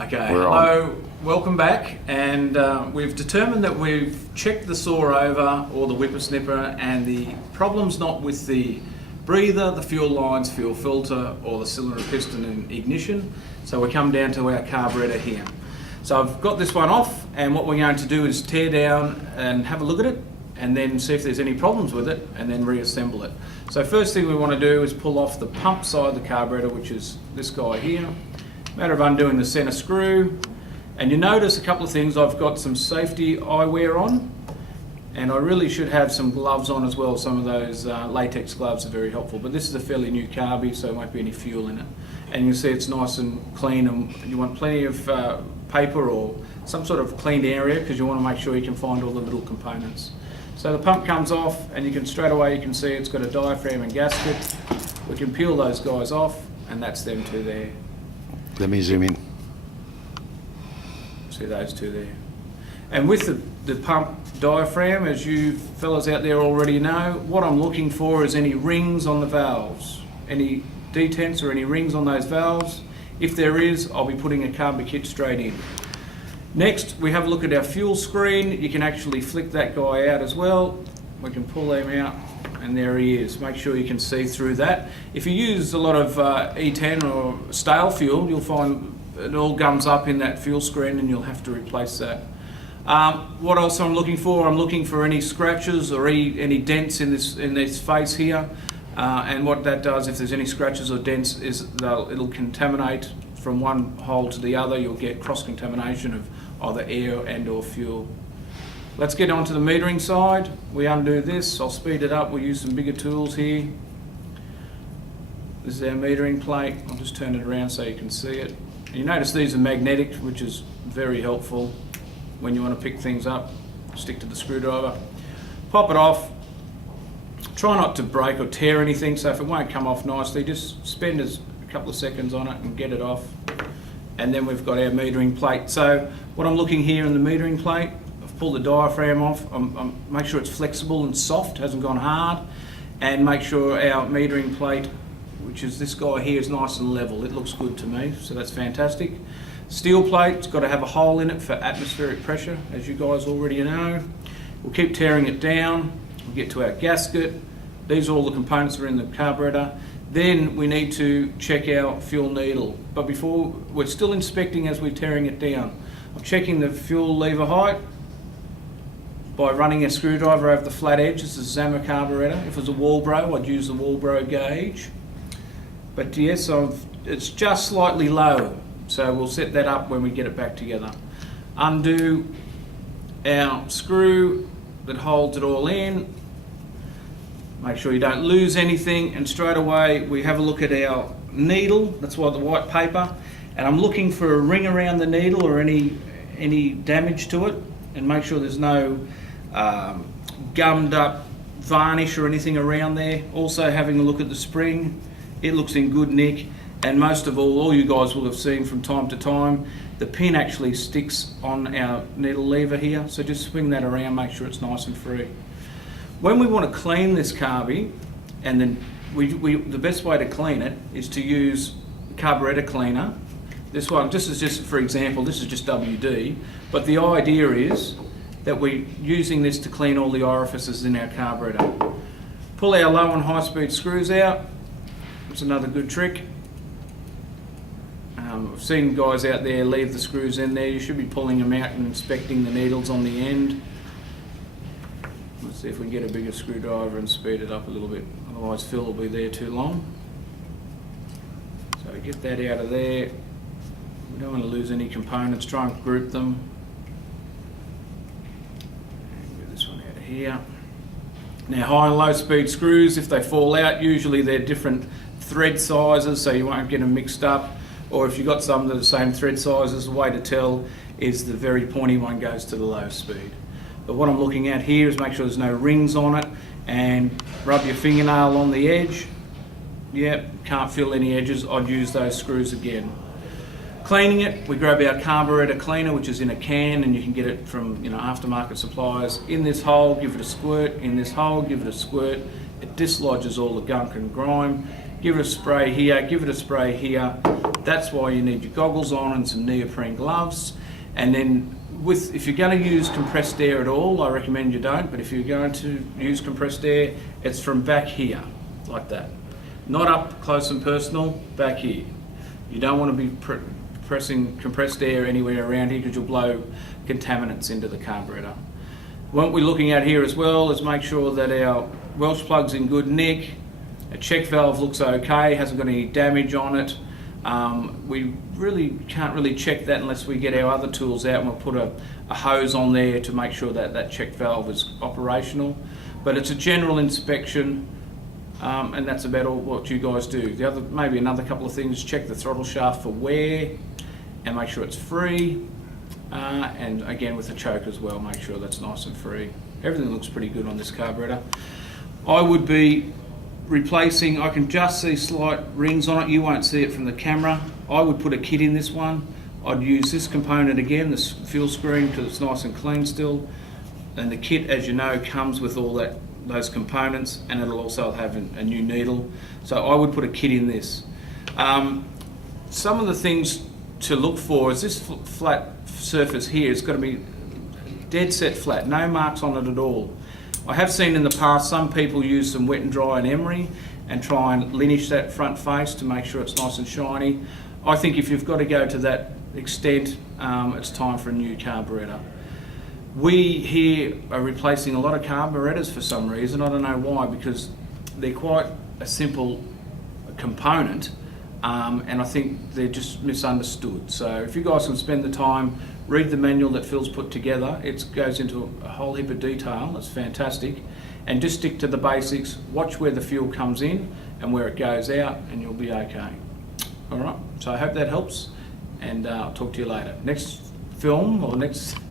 Okay, We're hello, welcome back, and we've determined that we've checked the saw over, or the whippersnipper, and the problem's not with the breather, the fuel lines, fuel filter, or the cylinder piston and ignition, so we come down to our carburetor here. So I've got this one off, and what we're going to do is tear down and have a look at it, and then see if there's any problems with it, and then reassemble it. So first thing we want to do is pull off the pump side of the carburetor, which is this guy here. Matter of undoing the center screw, and you notice a couple of things. I've got some safety eyewear on, and I really should have some gloves on as well. Some of those latex gloves are very helpful, but this is a fairly new Carby, so there won't be any fuel in it. And you can see it's nice and clean, and you want plenty of paper or some sort of clean area, because you want to make sure you can find all the little components. So the pump comes off, and you can straight away you can see it's got a diaphragm and gasket. We can peel those guys off, and that's them two there. Let me zoom in. See those two there. And with the pump diaphragm, as you fellas out there already know, what I'm looking for is any rings on the valves, any detents or any rings on those valves. If there is, I'll be putting a Carby kit straight in. Next, we have a look at our fuel screen. You can actually flick that guy out as well. We can pull him out, and there he is. Make sure you can see through that. If you use a lot of E10 or stale fuel, you'll find it all gums up in that fuel screen, and you'll have to replace that. What else I'm looking for? I'm looking for any scratches or any dents in this face here. And what that does, if there's any scratches or dents, is it'll contaminate from one hole to the other. You'll get cross-contamination of either air and or fuel. Let's get on to the metering side. We undo this. I'll speed it up. We'll use some bigger tools here. This is our metering plate. I'll just turn it around so you can see it. You notice these are magnetic, which is very helpful when you want to pick things up. Stick to the screwdriver. Pop it off. Try not to break or tear anything, so if it won't come off nicely, just spend a couple of seconds on it and get it off. And then we've got our metering plate. So what I'm looking here in the metering plate, I've pulled the diaphragm off. Make sure it's flexible and soft, hasn't gone hard, and make sure our metering plate, which is this guy here, is nice and level. It looks good to me, so that's fantastic. Steel plate, it's got to have a hole in it for atmospheric pressure, as you guys already know. We'll keep tearing it down. We'll get to our gasket. These are all the components that are in the carburetor. Then we need to check our fuel needle. But before, we're still inspecting as we're tearing it down. I'm checking the fuel lever height by running a screwdriver over the flat edge. This is a Zama carburetor. If it was a Walbro, I'd use the Walbro gauge. But yes, it's just slightly low. So we'll set that up when we get it back together. Undo our screw that holds it all in. Make sure you don't lose anything, and straight away we have a look at our needle. That's why the white paper, and I'm looking for a ring around the needle or any damage to it, and make sure there's no gummed up varnish or anything around there. Also having a look at the spring, it looks in good nick, and most of all you guys will have seen from time to time, the pin actually sticks on our needle lever here, so just swing that around, make sure it's nice and free. When we want to clean this Carby, and then the best way to clean it is to use carburetor cleaner. This one, this is just, for example, this is just WD, but the idea is that we're using this to clean all the orifices in our carburetor. Pull our low and high speed screws out. It's another good trick. I've seen guys out there leave the screws in there. You should be pulling them out and inspecting the needles on the end. Let's see if we can get a bigger screwdriver and speed it up a little bit. Otherwise Phil will be there too long. So get that out of there. We don't want to lose any components. Try and group them. And get this one out of here. Now high and low speed screws, if they fall out, usually they're different thread sizes, so you won't get them mixed up. Or if you've got some that are the same thread sizes, the way to tell is the very pointy one goes to the low speed. But what I'm looking at here is make sure there's no rings on it, and rub your fingernail on the edge. Yep, can't feel any edges. I'd use those screws again. Cleaning it, we grab our carburetor cleaner, which is in a can, and you can get it from aftermarket suppliers. In this hole, give it a squirt. In this hole, give it a squirt. It dislodges all the gunk and grime, give it a spray here, give it a spray here. That's why you need your goggles on and some neoprene gloves. And then if you're going to use compressed air at all, I recommend you don't, but if you're going to use compressed air, it's from back here, like that. Not up close and personal, back here. You don't want to be pressing compressed air anywhere around here because you'll blow contaminants into the carburetor. What we're looking at here as well is make sure that our Welsh plug's in good nick, a check valve looks okay, hasn't got any damage on it. We really can't really check that unless we get our other tools out and we'll put a hose on there to make sure that that check valve is operational. But it's a general inspection, and that's about all what you guys do. Maybe another couple of things, check the throttle shaft for wear and make sure it's free. And again with the choke as well, make sure that's nice and free. Everything looks pretty good on this carburetor. I would be replacing, I can just see slight rings on it, you won't see it from the camera. I would put a kit in this one. I'd use this component again, this fuel screen, because it's nice and clean still. And the kit, as you know, comes with all those components, and it'll also have a new needle. So I would put a kit in this. Some of the things to look for is this flat surface here. It's got to be dead set flat, no marks on it at all. I have seen in the past some people use some wet and dry and emery and try and linish that front face to make sure it's nice and shiny. I think if you've got to go to that extent, it's time for a new carburetor. We here are replacing a lot of carburetors for some reason. I don't know why, because they're quite a simple component, and I think they're just misunderstood. So if you guys can spend the time, read the manual that Phil's put together. It goes into a whole heap of detail. It's fantastic. And just stick to the basics. Watch where the fuel comes in and where it goes out, and you'll be okay. All right, so I hope that helps, and I'll talk to you later. Next film, or next